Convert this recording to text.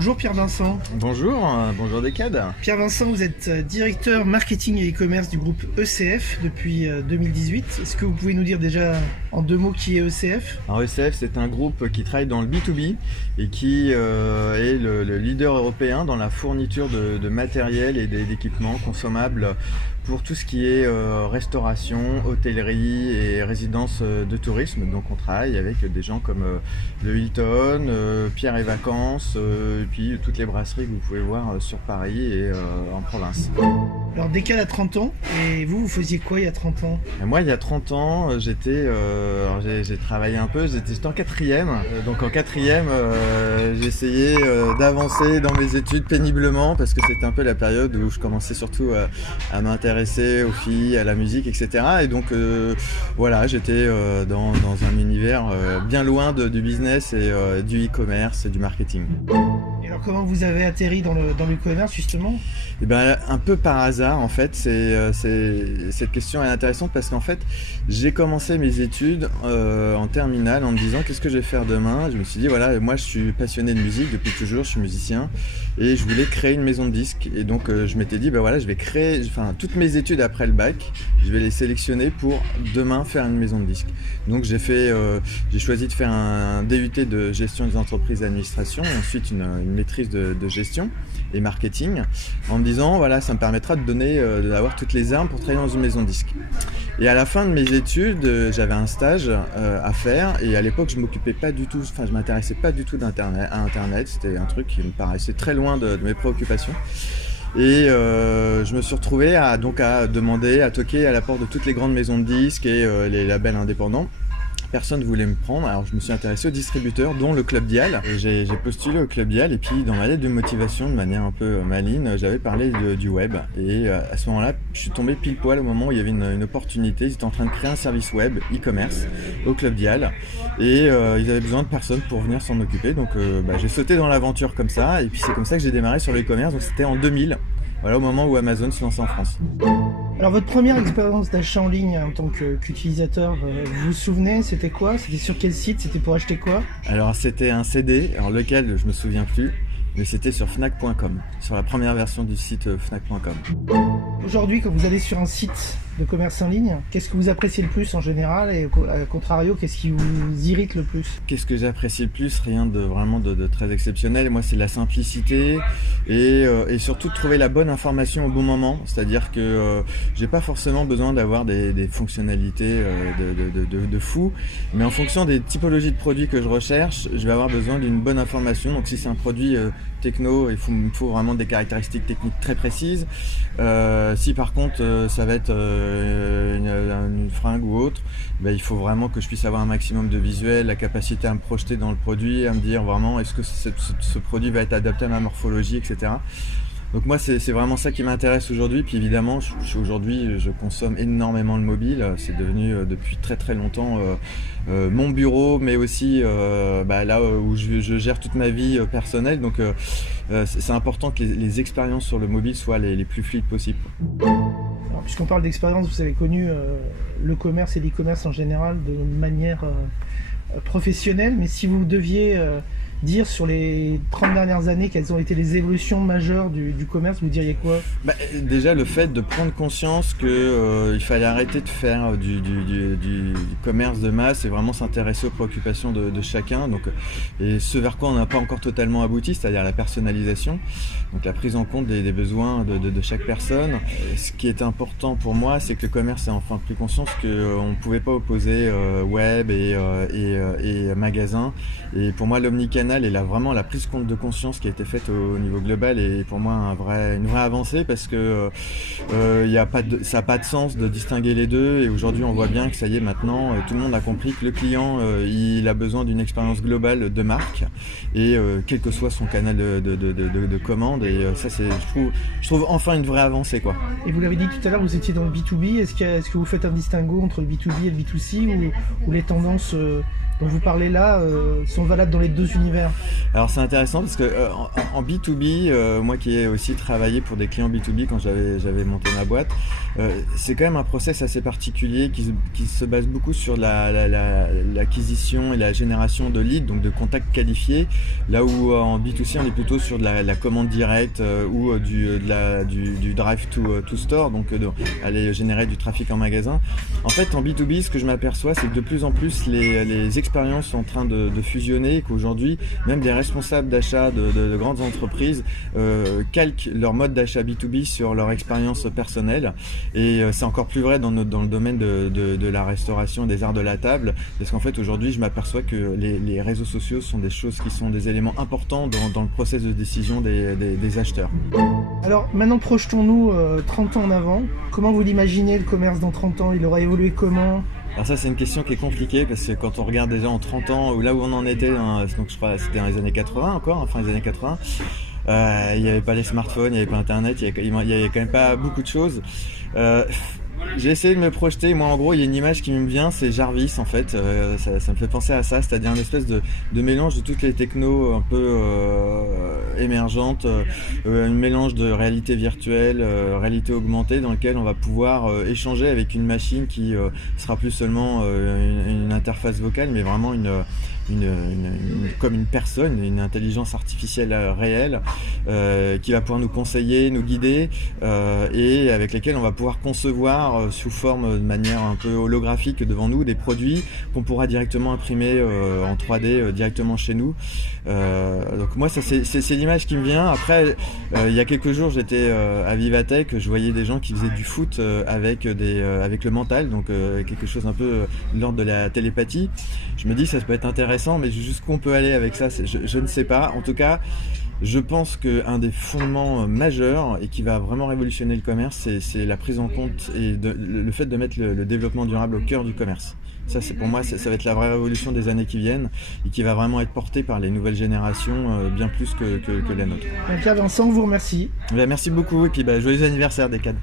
Bonjour Pierre-Vincent. Bonjour Decade. Pierre-Vincent, vous êtes directeur marketing et e-commerce du groupe ECF depuis 2018. Est-ce que vous pouvez nous dire déjà en deux mots qui est ECF ? Alors ECF, c'est un groupe qui travaille dans le B2B et qui est le leader européen dans la fourniture de matériel et d'équipements consommables pour tout ce qui est restauration, hôtellerie et résidence de tourisme. Donc on travaille avec des gens comme le Hilton, Pierre et Vacances, et puis toutes les brasseries que vous pouvez voir sur Paris et en province. Alors Decade a 30 ans, et vous faisiez quoi il y a 30 ans ? Et moi il y a 30 ans, j'ai travaillé un peu, j'étais en quatrième. Donc en quatrième, j'ai essayé d'avancer dans mes études péniblement parce que c'était un peu la période où je commençais surtout à m'intéresser aux filles, à la musique, etc. Et donc voilà, j'étais dans un univers bien loin du business et du e-commerce et du marketing. Et alors comment vous avez atterri dans le e-commerce justement ? Eh ben, un peu par hasard en fait, cette question est intéressante parce qu'en fait j'ai commencé mes études en terminale en me disant qu'est-ce que je vais faire demain. Je me suis dit voilà, moi je suis passionné de musique depuis toujours, je suis musicien et je voulais créer une maison de disques et donc je m'étais dit ben voilà, je vais créer toutes mes études après le bac, je vais les sélectionner pour demain faire une maison de disques. Donc j'ai choisi de faire un DUT de gestion des entreprises et administration et ensuite une maîtrise de gestion et marketing en me disant voilà, ça me permettra d'avoir toutes les armes pour travailler dans une maison de disques. Et à la fin de mes études, j'avais un stage à faire et à l'époque je m'intéressais pas du tout à Internet, c'était un truc qui me paraissait très loin de mes préoccupations. Et je me suis retrouvé à toquer à la porte de toutes les grandes maisons de disques et les labels indépendants. Personne ne voulait me prendre, alors je me suis intéressé aux distributeurs, dont le Club Dial. J'ai postulé au Club Dial et puis dans ma lettre de motivation, de manière un peu maligne, j'avais parlé du web. Et à ce moment-là, je suis tombé pile poil au moment où il y avait une opportunité. Ils étaient en train de créer un service web, e-commerce, au Club Dial. Et ils avaient besoin de personnes pour venir s'en occuper. Donc j'ai sauté dans l'aventure comme ça. Et puis c'est comme ça que j'ai démarré sur le e-commerce. Donc c'était en 2000, voilà, au moment où Amazon se lançait en France. Alors votre première expérience d'achat en ligne en tant qu'utilisateur, vous vous souvenez, c'était quoi ? C'était sur quel site ? C'était pour acheter quoi ? Alors c'était un CD, alors lequel je me souviens plus, mais c'était sur Fnac.com, sur la première version du site Fnac.com. Aujourd'hui, quand vous allez sur un site de commerce en ligne, qu'est-ce que vous appréciez le plus en général et à contrario, qu'est-ce qui vous irrite le plus ? Qu'est-ce que j'apprécie le plus ? Rien de très exceptionnel. Moi, c'est la simplicité et surtout de trouver la bonne information au bon moment. C'est-à-dire que j'ai pas forcément besoin d'avoir des fonctionnalités de fou, mais en fonction des typologies de produits que je recherche, je vais avoir besoin d'une bonne information. Donc si c'est un produit techno, il me faut vraiment des caractéristiques techniques très précises. Si par contre ça va être une fringue ou autre, il faut vraiment que je puisse avoir un maximum de visuel, la capacité à me projeter dans le produit, à me dire vraiment est-ce que ce produit va être adapté à ma morphologie, etc. Donc moi c'est vraiment ça qui m'intéresse aujourd'hui. Puis évidemment aujourd'hui je consomme énormément le mobile, c'est devenu depuis très très longtemps mon bureau, mais aussi là où je gère toute ma vie personnelle. Donc c'est important que les expériences sur le mobile soient les plus fluides possibles. Alors, puisqu'on parle d'expérience, vous avez connu le commerce et l'e-commerce en général de manière professionnelle, mais si vous deviez dire sur les 30 dernières années quelles ont été les évolutions majeures du commerce, vous diriez quoi ? Déjà le fait de prendre conscience qu'il fallait arrêter de faire du commerce de masse et vraiment s'intéresser aux préoccupations de chacun, et ce vers quoi on n'a pas encore totalement abouti, c'est-à-dire la personnalisation, donc la prise en compte des besoins de chaque personne. Ce qui est important pour moi, c'est que le commerce ait enfin pris conscience qu'on ne pouvait pas opposer web et magasin, et pour moi l'omnicanal est vraiment la prise de conscience qui a été faite au niveau global et pour moi une vraie avancée parce que ça n'a pas de sens de distinguer les deux, et aujourd'hui on voit bien que ça y est, maintenant tout le monde a compris que le client il a besoin d'une expérience globale de marque et quel que soit son canal de commande, et ça je trouve enfin une vraie avancée quoi. Et vous l'avez dit tout à l'heure, vous étiez dans le B2B, est-ce que vous faites un distinguo entre le B2B et le B2C ou les tendances dont vous parlez là sont valables dans les deux univers? Alors c'est intéressant parce que en B2B, moi qui ai aussi travaillé pour des clients B2B quand j'avais monté ma boîte, c'est quand même un process assez particulier qui se base beaucoup sur l'acquisition et la génération de leads, donc de contacts qualifiés, là où en B2C on est plutôt sur de la commande directe ou du drive to store, donc aller générer du trafic en magasin. En fait en B2B, ce que je m'aperçois, c'est que de plus en plus les expériences sont en train de fusionner et qu'aujourd'hui même des responsables d'achat de grandes entreprises calquent leur mode d'achat B2B sur leur expérience personnelle, et c'est encore plus vrai dans le domaine de la restauration et des arts de la table, parce qu'en fait aujourd'hui je m'aperçois que les réseaux sociaux sont des choses qui sont des éléments importants dans le process de décision des acheteurs. Alors maintenant projetons-nous 30 ans en avant. Comment vous l'imaginez le commerce dans 30 ans? Il aura évolué comment? Alors ça c'est une question qui est compliquée parce que quand on regarde déjà en 30 ans, ou là où on en était, donc je crois c'était dans les années 80 encore, fin des années 80, il n'y avait pas les smartphones, il n'y avait pas internet, il y avait quand même pas beaucoup de choses. J'ai essayé de me projeter, moi en gros il y a une image qui me vient, c'est Jarvis en fait, ça me fait penser à ça, c'est-à-dire une espèce de mélange de toutes les technos un peu émergentes, un mélange de réalité virtuelle, réalité augmentée, dans lequel on va pouvoir échanger avec une machine qui sera plus seulement une interface vocale, mais vraiment comme une personne, une intelligence artificielle réelle qui va pouvoir nous conseiller, nous guider et avec lesquels on va pouvoir concevoir sous forme de manière un peu holographique devant nous des produits qu'on pourra directement imprimer en 3D directement chez nous. Donc moi ça c'est l'image qui me vient. Après il y a quelques jours j'étais à Vivatech, je voyais des gens qui faisaient du foot avec le mental, donc quelque chose un peu de l'ordre de la télépathie. Je me dis ça peut être intéressant, mais jusqu'où on peut aller avec ça, je ne sais pas. En tout cas, je pense qu'un des fondements majeurs et qui va vraiment révolutionner le commerce, c'est la prise en compte et le fait de mettre le développement durable au cœur du commerce. Ça, pour moi, ça va être la vraie révolution des années qui viennent et qui va vraiment être portée par les nouvelles générations bien plus que la nôtre. Pierre Vincent, vous remercie. Merci beaucoup et puis joyeux anniversaire Decade.